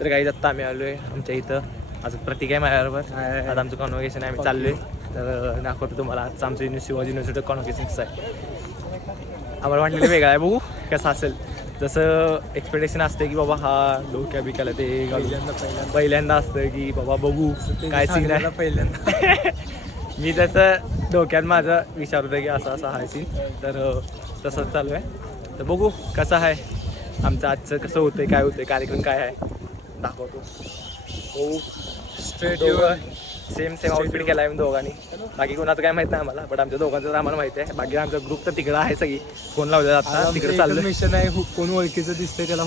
तर काही आत्ता आम्ही आलोय आमच्या इथं. अजून प्रतीक आहे माझ्याबरोबर. आता आमचं कॉन्व्होकेशन आहे, आम्ही चाललोय. तर दाखवतो तुम्हाला आजचं आमचं शिवाजी युनिव्हर्सिटी कॉन्व्होकेशन कसं आहे. आम्हाला वाटलेलं वेगळं आहे, बघू कसं असेल. जसं एक्सपेक्टेशन असते की बाबा हा डोक्या बिकायला ते पहिल्यांदा असतं की बाबा बघू काय सीन आहे पहिल्यांदा. मी त्याचं डोक्यात माझं विचार होतं की असं असं आहे सीन. तर तसंच चालू आहे. तर बघू कसं आहे आमचं आजचं, कसं होतंय, काय होतंय, कार्यक्रम काय आहे दाखवतो. हो स्ट्रेट सेम आउटफिट केला आहे मी दोघांनी. बाकी कोणाचं काय माहित नाही आम्हाला, बट आमच्या दोघांचं तर आम्हाला माहिती आहे. बाकी आमचा ग्रुप तर तिकडं आहे, सगळी फोन लावले जातात तिकडे चाललं मिशन आहे. कोण ओळखीचं दिसतंय त्याला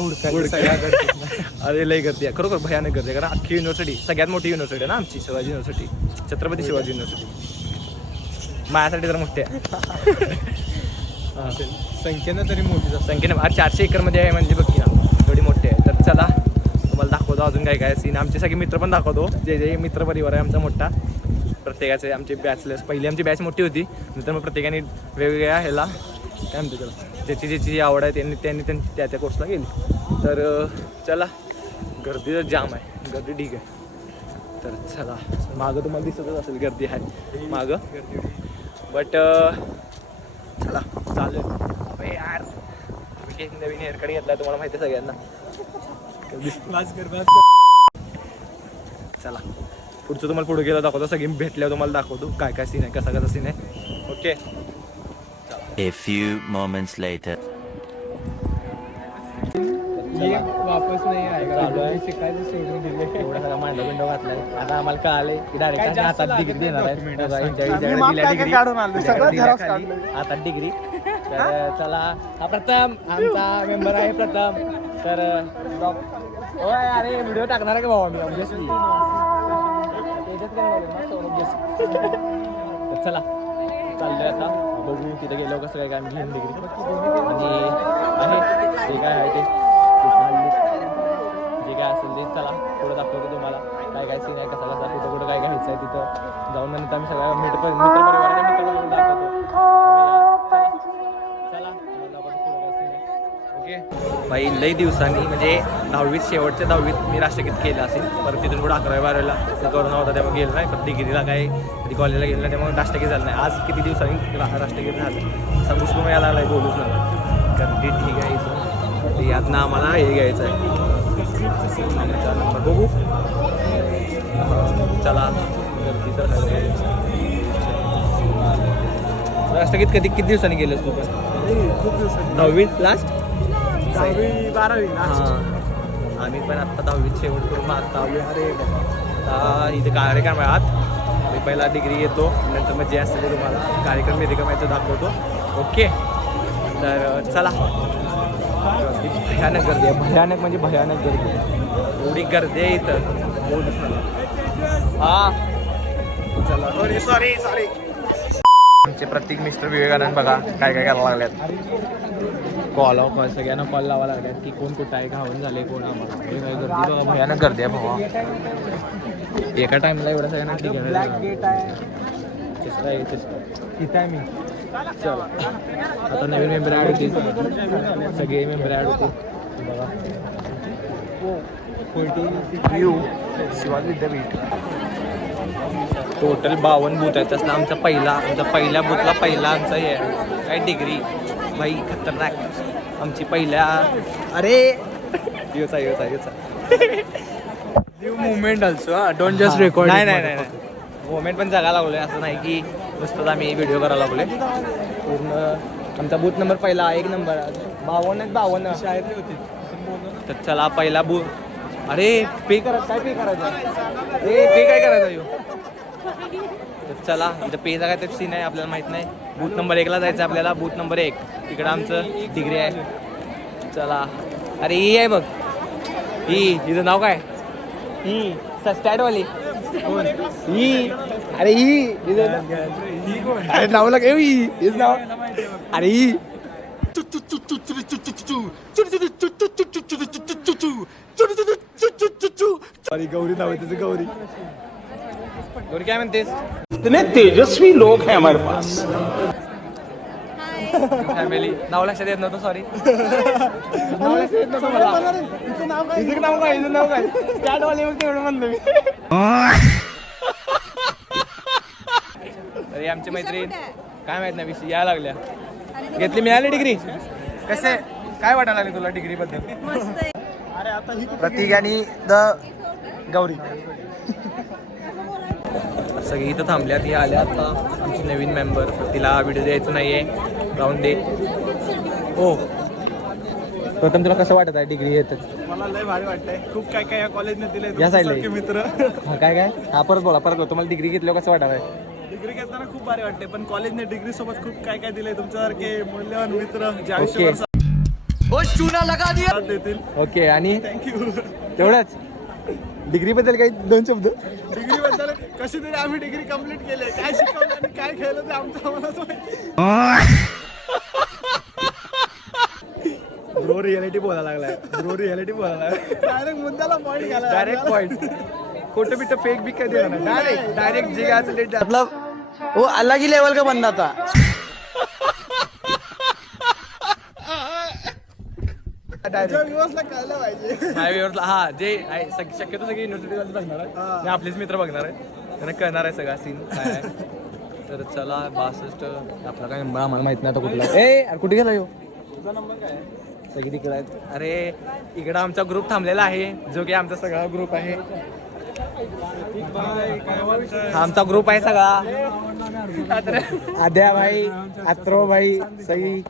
अरे लई गर्दी आहे, खरोखर भयानक गर्दी आहे. कारण अख्खी युनिव्हर्सिटी सगळ्यात मोठी युनिव्हर्सिटी आहे ना आमची, शिवाजी युनिव्हर्सिटी, छत्रपती शिवाजी युनिव्हर्सिटी. माझ्यासाठी तर मोठी आहे. संख्येनं तरी मोठी, संख्येनं 400 एकरमध्ये आहे म्हणजे बघ की ना, थोडी मोठी आहे. तर चला तुम्हाला दाखवतो अजून काय काय सीन. आमचे सगळे मित्र पण दाखवतो, जे मित्र परिवार आहे आमचा मोठा. प्रत्येकाचे आमचे बॅचलेस, पहिली आमची बॅच मोठी होती, नंतर मग प्रत्येकाने वेगवेगळ्या ह्याला काय म्हणते त्याला, ज्याची आवड आहे त्यांनी त्या कोर्सला गेली. तर चला, गर्दी तर जाम आहे, गर्दी ठीक आहे. तर चला, मागं तुम्हाला दिसतच असेल गर्दी आहे मागं, बट चला चालेल. अबे यार तुम्ही नवीन हेअरकट घेतला तुम्हाला माहिती आहे सगळ्यांना. चला पुढचं तुम्हाला पुढे गेलं दाखवतो, सगळी भेटल्यावर तुम्हाला दाखवतो काय काय सीन आहे, कसा सीन आहे. Okay. A few moments later. वापस नाही आहे, चालू आहे. शिकायचं सोडून दिले. एवढा सगळा मांडा बिंडा घातलाय. आता आम्हाला कळाले की डायरेक्ट हातात डिग्री देणार आहे. हातात डिग्री. तर चला, हा प्रथम आमचा मेंबर आहे प्रथम. तर होय अरे व्हिडिओ टाकणार आहे का भावा मी ऑब्विसली. तर चला चाललोय आता, बघू तिथे गेलो कसं काय काय आम्ही घेऊन डिग्री. आणि आहे ते काय आहे ते जे काय असेल ते चला पुढे दाखवतो तुम्हाला काय काय सीन आहे, कसा कुठं कुठं काय काय व्हायचं आहे. तिथं जाऊन नंतर आम्ही सगळ्या मित्रपरिवाराच्या मित्राला दाखवतो. ओके बाई, लई दिवसांनी म्हणजे 10वीत शेवटच्या 10वीत मी राष्ट्रगीत केलं असेल. परत तिथून पुढे 11वी-12वीला कोरोना होता त्यामुळे गेलो नाही. परत डिग्रीला काय कधी कॉलेजला गेलो नाही, त्यामुळे राष्ट्रगीत झालं नाही. आज किती दिवसांनी राष्ट्रगीत झालं, समजून यायला लागला बोलूच नका. गर्दी ठीक आहे इथं, यातनं आम्हाला हे घ्यायचं आहे नंबर. बघू चला. गर्दी तर राष्ट्रगीत किती दिवसांनी गेलोस तू पण? खूप दिवसांनी. 10वीत लास्ट, 10वी-12वी. हां आम्ही पण आत्ता 10वीत शेवट करून आत्ता आलो. अरे आता इथे कार्यक्रम आहे आत. मी पहिला डिग्री घेतो, नंतर मग जे असतं ते तुम्हाला कार्यक्रम आहे तो दाखवतो. ओके. तर चला, भयानक गर्दी आहे, भयानक म्हणजे भयानक गर्दी आहे. एवढी गर्दी आहे इथं बोलूच नका. हां चला, सॉरी आमचे प्रत्येक मिस्टर विवेकानंद बघा काय काय करायला लागल्यात. कॉल सगळ्यांना कॉल लावा लागल्यात की कोण कुठं आहे, घावन झाले कोण आम्हाला. गर्दी बघा, भयानक गर्दी आहे भावा. एका टाइमला एवढ्या सगळ्यांना ठीक आहे. इथं आहे मी. चला आता नवीन मेंबर ॲड होतील, सगळे मेंबर ॲड होतील बघा. यू शिवाजी विद्यापीठ टोटल 52 बूथ आहेत. त्यातला आमच्या पहिल्या बूथला पहिला आमचा हे आहे काय डिग्री. बाई खतरनाक आमची पहिल्या. अरे योचा movement also, don't just record. नाही मुवमेंट पण जगायला लागलोय. असं नाही की नुसतं आम्ही व्हिडिओ करायला लागलोय. पूर्ण आमचा बूथ नंबर पहिला 1 नंबर 52 शाळेतली होती. तर चला पहिला बूथ. अरे पे करायचं अरे पे काय करायचं यो. तर चला इथं पेचा काय तर सीन आहे आपल्याला माहित नाही. बूथ नंबर 1ला जायचं आपल्याला. बूथ नंबर 1 तिकडं आमचं डिग्री आहे. चला अरे ही आहे बघ, ही तिचं नाव काय, ही स्टॅटवाली ही. अरे ही अरे नाव लाग हीच नाव. अरे ही गौरी नाव आहे तिचं. गौरी काय म्हणतेस? इतने तेजस्वी लोग हैं हमारे पास. फॅमिली. नाव लक्षात येत नव्हतं, सॉरी. नाव लक्षात येत नव्हतं मला. हिचं नाव काय स्टॅटवाले मग तेवढं म्हणलं मी. तरी आमची मैत्रीण काय माहित नाही विषय यायला लागल्या. घेतली, मिळाली डिग्री. कसे काय वाटायला लागली तुला डिग्री बद्दल? प्रतीक आणि द गौरी सगळी इथं थांबल्यात. ही आल्या आता आमची नवीन मेंबर. तिला व्हिडिओ द्यायचं नाहीये, राहून दे. हो प्रथम तुला कसं वाटत आहे डिग्री येत? मला लय भारी वाटतंय. खूप काय काय या कॉलेजने दिले या साईडला मित्र. हा काय हा परत बोला. तुम्हाला डिग्री घेतल्यावर कसं वाटत आहे? डिग्री घेताना खूप भारी वाटते, पण कॉलेजने डिग्री सोबत खूप काय काय दिलंय. तुमच्यासारखे मूल्यवान मित्र जे आयुष्यभर साथ देतील. ओके आणि थँक्यू. तेवढंच डिग्री बद्दल काही 2 शब्द? डिग्री बद्दल कशी तरी आम्ही डिग्री कंप्लीट केले. काय शिकवलं आणि काय खेळलं ते आमचं आम्हालाच माहिती. ब्रो रियालिटी बोलायला लागलाय. डायरेक्ट मुद्द्याला पॉईंट घाला. Direct point. खोटं बिट फेक बी कधी होणार? डायरेक्ट जे काय असेल ते मतलब वो अलग ही लेवल का बंदा था. व्ह्यूअर्सला कळलं पाहिजे. हा जे शक्यतो सगळी युनिव्हर्सिटी बघणार आहे, आपलेच मित्र बघणार आहे, त्यांना कळणार आहे सगळा सीन काय आहे. तर चला 62 आपला काय नंबर आम्हाला माहित नाही आता कुठला. अरे कुठे गेला यो? तुझा नंबर काय आहे? सगळी तिकडे आहेत. अरे इकडं आमचा ग्रुप थांबलेला आहे, जो की आमचा सगळा ग्रुप आहे. हा आमचा ग्रुप आहे सगळा. आद्या भाई, अत्रो भाई, सई,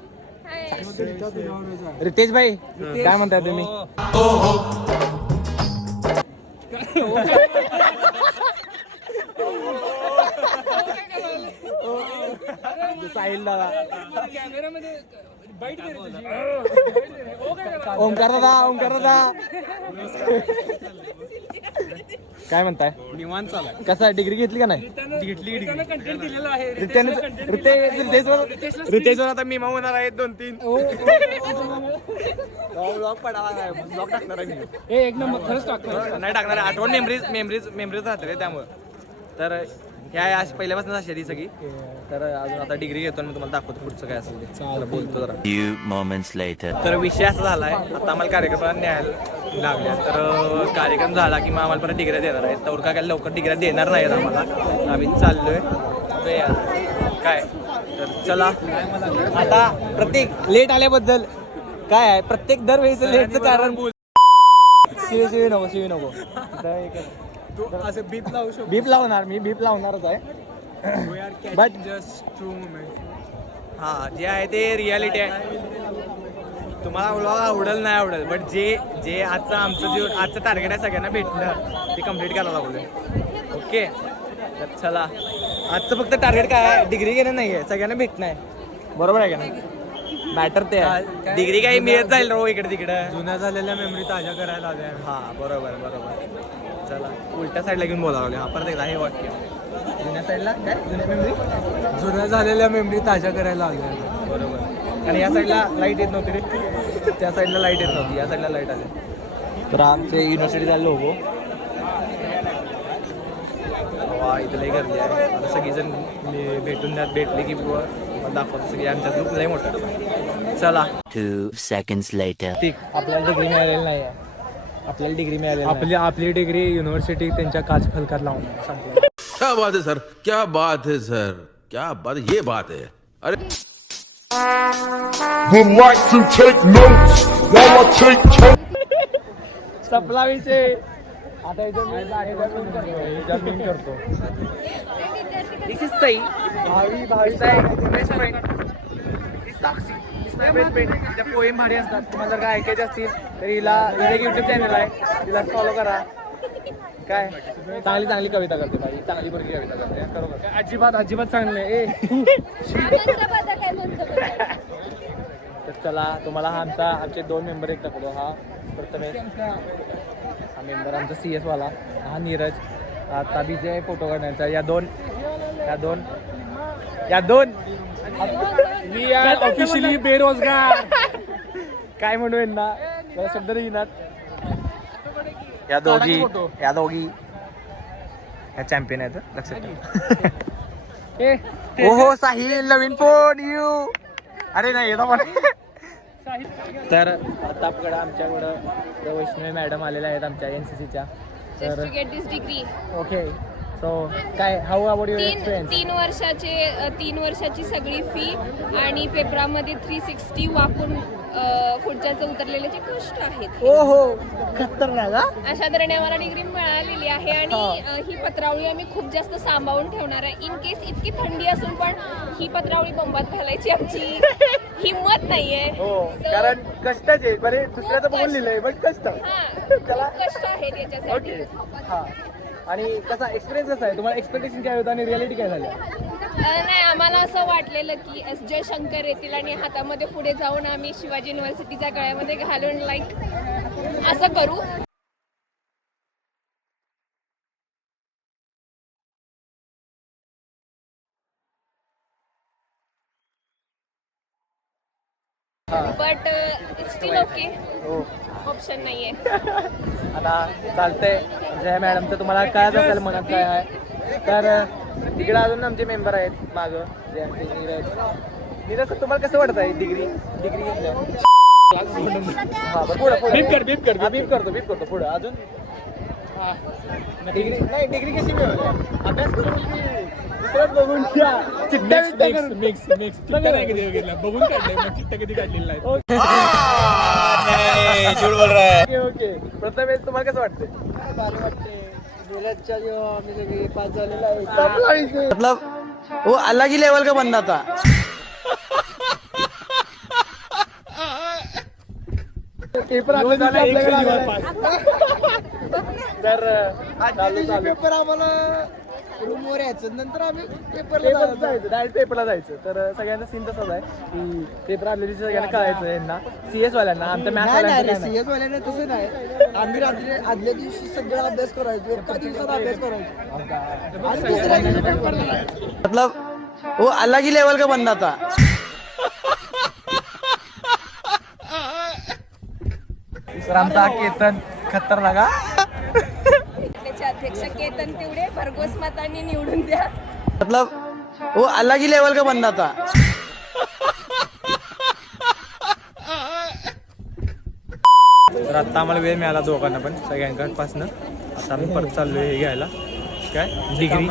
रितेश भाई, काय म्हणताय तुम्ही? साहिल दादा, ओमकार दादा काय म्हणताय? निवांत चालाय. कसं आहे डिग्री घेतली का नाही? घेतली रितेशवर आता मी होणार आहे 2-3 ब्लॉग पडावा नाही, ब्लॉग टाकणार आहे मी. एक नंबर खरंच टाकतो. नाही टाकणार आहे, आठवण मेमरीज राहते रे त्यामुळं. तर ह्या अशी पहिल्यापासून अशी ती सगळी. तर अजून आता डिग्री घेतो आणि तुम्हाला दाखवतो पुढचं काय असेल ते. चला, बोलतो जरा. Few moments later. तर विषय असा झालाय, आता आम्हाला कार्यक्रमाला न्यायला लागल्या. तर कार्यक्रम झाला की मग आम्हाला परत डिग्र्या देणार आहेत. तर काय लवकर डिग्र्या देणार नाहीत आम्हाला. आम्ही चाललोय काय. तर चला आता प्रत्येक लेट आल्याबद्दल काय आहे, प्रत्येक दरवेळीचं लेटचं कारण बोल. शिवी नको. तू असं बीप लावू शकतो. बीप लावणार मी, बीप लावणारच आहे. But just true moment. हा जे आहे ते रियालिटी आहे. तुम्हाला व्लॉग आवडेल नाही आवडेल, बट जे आजचं टार्गेट आहे सगळ्यांना भेटणं ते कम्प्लीट करायला लागलोय. ओके तर चला, आजचं फक्त टार्गेट काय आहे? डिग्री घेणं नाही आहे, सगळ्यांना भेटणं आहे. बरोबर आहे का नाही? मॅटर ते आहे. डिग्री काही मिळत जाईल रो इकडे तिकडे. जुन्या झालेल्या मेमरी ताज्या करायला आल्या. हा बरोबर. चला उलट्या साईडला घेऊन बोलावं लागले. हा परत एकदा हे वाक्य. जुन्या साईडला काय? जुन्या झालेल्या मेमरी ताज्या करायला आल्या. बरोबर. आणि या साईडला लाईट येत नव्हती रे, त्या साईडला लाईट येत नव्हती, या साईडला लाईट आली. तर आमचे युनिव्हर्सिटीचा लोगो इथं लई गर्दी आहे. सगळीजण भेटली की दाखवतो. सगळी आमचा ग्रुप लई मोठा. चला 2 seconds later. ठीक, आपल्याला डिग्री मिळालेली नाही आहे. आपली डिग्री युनिव्हर्सिटी त्यांच्या काच फलकात लावून सांगतो. क्या बात है सर, क्या बात है सर, क्या बात, ये बात है. अरे would like to take notes while I take सपला विषय. आता इथं करतो. दिस इज सई, भावी बेस्ट फ्रेंड. साक्षी बेस्ट फ्रेंड. तिच्या पोएम भारी असतात. तुम्हाला जर काय ऐकायचे असतील तर हिला एक युट्यूब चॅनल आहे, तिला फॉलो करा. काय चांगली कविता करते भाई, चांगली पोरगी कविता करते. खरोखर अजिबात चांगलं आहे. तर चला तुम्हाला आमचे 2 मेंबर एक दाखवतो. हा प्रथमेश, हा मेंबर आमचा CS वाला. हा नीरज. आता विजय फोटो काढण्याचा. या दोन मी ऑफिशियली बेरोजगार. काय म्हणू यांना शब्द नाही येणार. या दोघी ह्या चॅम्पियन आहेत, लक्षात ठेवा. हो साहिल, नवीन फोन यू अरे नाही येतो पण. तर आता आपल्याकडं आमच्याकडं वैष्णवी मॅडम आलेल्या आहेत आमच्या NCCच्या. Just to get this degree. Okay so काय हाऊ अबाउट युअर एक्सपिरियन्स? 3 वर्षाची सगळी फी आणि पेपरामध्ये 360 वाकून पुढच्याचं उतरलेल्याचे कष्ट आहेत. ओ हो खतरनाक हा. अशा तऱ्हेने आम्हाला डिग्री मिळालेली आहे आणि ही पत्रावळी आम्ही खूप जास्त सांभाळून ठेवणार आहे. इन केस इतकी थंडी असून पण ही पत्रावळी बंबात घालायची आमची हिंमत नाहीये. हो So, कारण कष्टाचे आहे. बरे दुसऱ्याचं बघून कष्ट. लिहिलंय बट कष्ट. हा, चला. खूप कष्ट आहेत याच्यासाठी. ओके हा. आणि कसा एक्सपिरियन्स कसा आहे तुम्हाला? एक्सपेक्टेशन काय होतं आणि रियालिटी काय झालं? नाही आम्हाला असं वाटलेलं की एस जयशंकर येतील आणि हातामध्ये पुढे जाऊन आम्ही शिवाजी युनिव्हर्सिटीच्या गळ्यामध्ये घालून लाईक असं करू. बट स्टील ओके हो ऑप्शन नाहीये. आता चालतंय. जय मॅडमचं तुम्हाला कळत असेल मनात काय आहे. तर तिकडे अजून आमचे मेंबर आहेत मागं जे आमचे नीरज तुम्हाला कसं वाटत आहे डिग्री घेतल्यावर? हा बरं पुढं बीप करतो पुढं अजून. डिग्री नाही डिग्री कशी मिळवली? अभ्यास करून की दुसऱ्यात बघून घ्या चिट्ट्या बघून काढले मग चिट्टा कधी काढलेला नाही. ओके ओके प्रथमेश तुम्हाला कसं वाटतंय? भारी वाटते. नीरजच्या जेव्हा आम्ही सगळे पास झालेलो आहे मतलब वो अलग ही लेवल का बंदा था. पेपर तर पेपर आम्हाला रूमवर यायचं नंतर आम्ही पेपरला जायचं डायरेक्ट पेपरला जायचं. तर सगळ्यांचा सीन तसाच आहे की पेपर आदल्या दिवशी सगळ्यांना कळायचं यांना CS वाल्यांना आमच्या मॅथ्स वाल्यांना CS वाल्याने तसं नाही. आम्ही रात्री आदल्या दिवशी सगळा अभ्यास करायचो. एका दिवसात अभ्यास करायचो आणि दुसऱ्या दिवशी पेपरला जायचो. मतलब वो अलग ही लेवल का बंदा था. तर आमचा केतन खतरनाक हा. त्याचे अध्यक्ष केतन तेवढे भरघोस मतांनी निवडून द्या. मतलब वो अलग ही लेवल का बंदा था. तर आता आम्हाला वेळ मिळाला दोघांना पण सगळ्यांकडपासनं. आता आम्ही परत चाललोय हे घ्यायला काय डिग्री.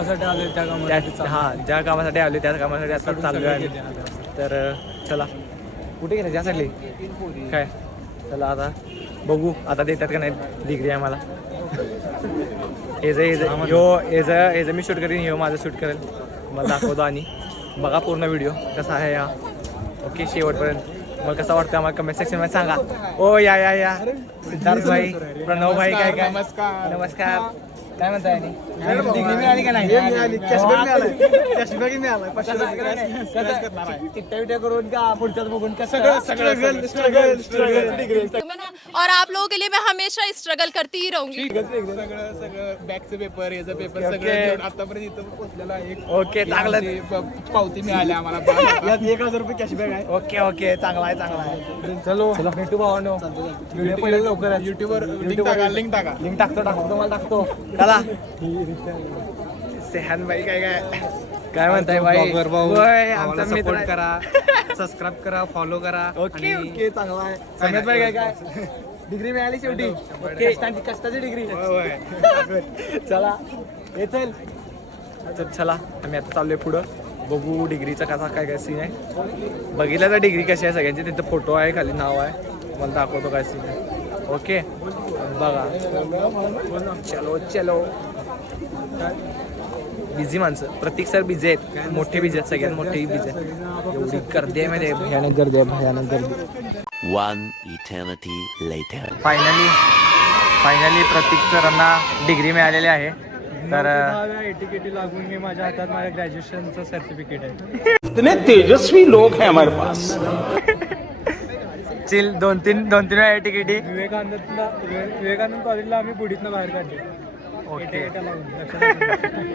हा ज्या कामासाठी आले त्या कामासाठी आता चाललोय आम्ही. तर चला कुठे गेले त्यासाठी काय चला आता बघू आता देतात का नाही डिग्री आम्हाला. एज मी शूट करेन ह्यो माझं शूट करेल मला दाखवतो आणि बघा पूर्ण व्हिडिओ कसा आहे हा. ओके शेवटपर्यंत. मला कसं वाटतं आम्हाला कमेंट सेक्शनमध्ये सांगा. ओ या सिद्धार्थ भाई प्रणव भाई काय काय नमस्कार काय म्हणताय? डिग्री मिळाली का नाही? चिट्ट्या करून का पुढच्याच बघून कसं और आप लोगों के लिए मैं हमेशा स्ट्रगल करती ही रहूंगी. सगळं बॅकचं पेपर याचं पेपर सगळं आतापर्यंत इथं पोहोचलेलं आहे. ओके चांगलं पावती मिळाली आम्हाला. 1000 रुपये कॅशबॅक आहे. ओके चांगला आहे. चलो भेटू भावानो. व्हिडिओ पहिले लवकर युट्यूबवर लिंक टाका. लिंक टाकतो तुम्हाला टाकतो. चला सेहान भाई काय म्हणताय भाई? होय, आमचा मित्र आहे. करा सबस्क्राईब करा फॉलो करा. ओके चांगला आहे. समेत भाई काय डिग्री मिळाली शेवटी. कष्टाची डिग्री. चला हे चल चला आम्ही आता चाललोय पुढं. बघू डिग्रीचा कसा काय सीन आहे. बघितलं तर डिग्री कशी आहे सगळ्यांची. तिथं फोटो आहे खाली नाव आहे. मला दाखवतो काय सीन आहे. ओके बघा चलो बिझी माणसं प्रतीक सर बिझी आहेत. मोठे बिझी आहेत सगळ्यात मोठे बिझी आहेत. एवढी गर्दी आहे माहिती आहे. भयानक गर्दी आहे भयानक गर्दी. One eternity later. फायनली प्रतीक सरांना डिग्री मिळालेली आहे. तर एटीकेटी लागून मी माझ्या हातात माझ्या ग्रॅज्युएशनचं सर्टिफिकेट आहे. इतने तेजस्वी लोग हैं हमारे पास. चिल दोन तीन वेळा तिकिटी. विवेकानंद कॉलेजला आम्ही बुडीतनं बाहेर काढले. ओके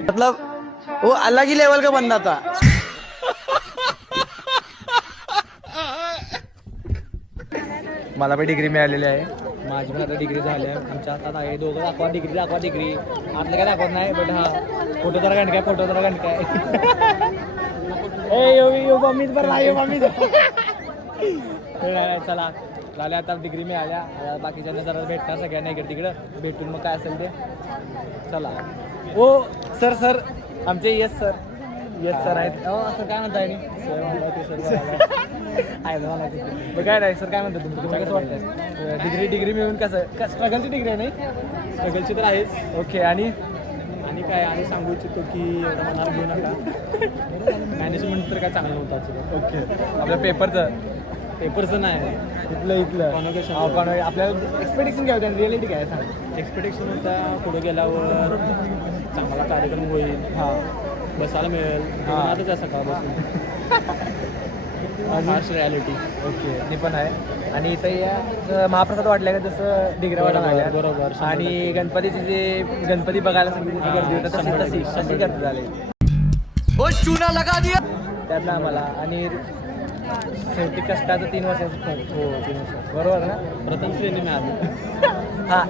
मतलब वो अलग ही लेवल का बंदा था. मला पण डिग्री मिळालेली आहे. माझी पण आता डिग्री झाली आहे. आमच्या हातात आहे दोघं दाखवा डिग्री आतलं काय दाखवत नाही. बट हा फोटो जरा गणकाय. ए यो मम्मीच बरं चला झाल्या आता डिग्री मिळाल्या बाकीच्यांना जरा भेटणार सगळ्यांना इकडे तिकडं भेटून मग काय असेल ते चला ओ सर आमचे येस सर आहेत सर काय म्हणताय मग काय नाही सर काय म्हणतात तुम्हाला कसं वाटतं डिग्री मिळून कसं स्ट्रगलची डिग्री आहे नाही स्ट्रगलची तर आहेच ओके आणि काय आणि सांगू इच्छितो की एवढं मनाला घेऊ नका मॅनेजमेंट तर काय चांगलं नव्हतं ओके आपल्या पेपरचं नाही इथलं कॉन्व्होकेशन आपल्याला एक्सपेक्टेशन काय होतं रिअलिटी काय सांग एक्सपेक्टेशन होता पुढे गेल्यावर चांगला कार्यक्रम होईल बसायला मिळेल आताच आहे सकाळपासून फास्ट रिॲलिटी ओके ते पण आहे आणि इथं या महाप्रसाद वाटल्या का जसं डिग्र्या वाढवल्या बरोबर आणि गणपतीची जे गणपती बघायला सांगितली गर्दी होतं तशी गर्दी झाली चूना लगा दिया त्यातलं आम्हाला आणि शेवटी कष्टाचं 3 वर्षाचं फळ हो 3 वर्ष बरोबर ना प्रथम श्रेणी मिळाली हां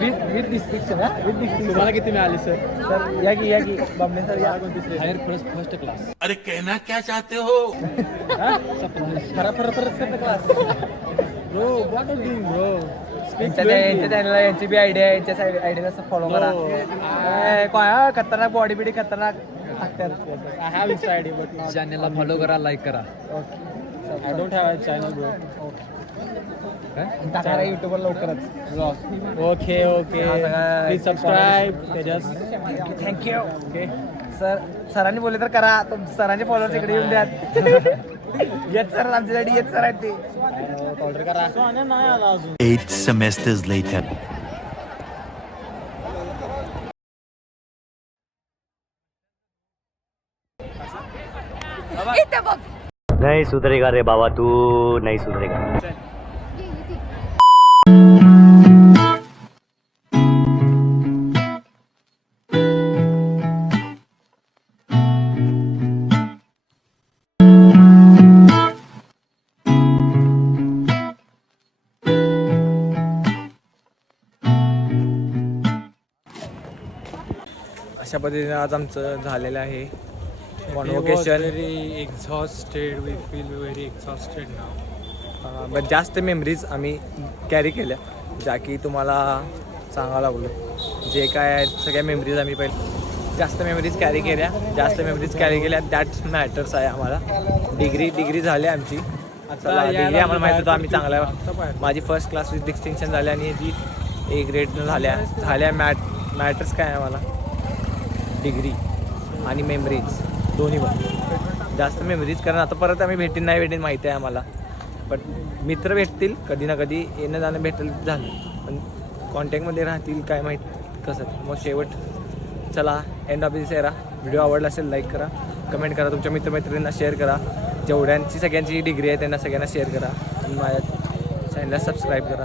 विथ डिस्ट्रिक्शन विथ डिस्ट्रिक्शन तुम्हाला किती मिळाली सर या की बॉम्बे सर या कोणती श्रेणी फर्स्ट क्लास अरे कहना क्या चाहते हो first class bro what are doing bro यांच्या चॅनलला यांची बी आयडिया यांच्या आयडियाला फॉलो करा काय खतरनाक बॉडी बिडी खतरनाक I have Insta ID but चॅनलला फॉलो करा लाईक करा okay I don't have a channel bro टाकणार आहे युट्यूबवर लवकरच okay please subscribe Tejas thank you okay सरांनी बोलले तर करा सरांचे फॉलोअर्स इकडे येऊन द्या येत सर आमच्यासाठी येत सर आहेत ते ऑर्डर करा 8 semesters later. नहीं सुधरेगा रे बाबा तू नहीं सुधरेगा अशा पद्धतीने आज आमचं झालेलं आहे convocation exhausted. We feel very exhausted now. But जास्त मेमरीज आम्ही कॅरी केल्या ज्या की तुम्हाला सांगावं लागलो जे काय आहेत सगळ्या मेमरीज आम्ही पहिले जास्त मेमरीज कॅरी केल्या दॅट्स मॅटर्स आहे आम्हाला डिग्री झाली आमची डिग्री आम्हाला माहीत होतं आम्ही चांगल्या माझी फर्स्ट क्लास विथ डिस्टिंक्शन झाल्या आणि जी A ग्रेडनं झाल्या मॅटर्स काय आहे आम्हाला डिग्री आणि मेमरीज दोन्ही पण जास्त मेमरीज कारण आता परत आम्ही नाही भेटेन माहिती आहे आम्हाला पण मित्र भेटतील कधी ना कधी येणं जाणं भेटेल झालं पण कॉन्टॅक्टमध्ये राहतील काय माहीत कसं मग शेवट चला end of this era video आवडला असेल लाईक करा कमेंट करा तुमच्या मित्रमैत्रिणींना शेअर करा जेवढ्यांची सगळ्यांची डिग्री आहे त्यांना सगळ्यांना शेअर करा आणि माझ्या चॅनलला सबस्क्राईब करा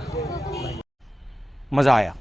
मजा आया.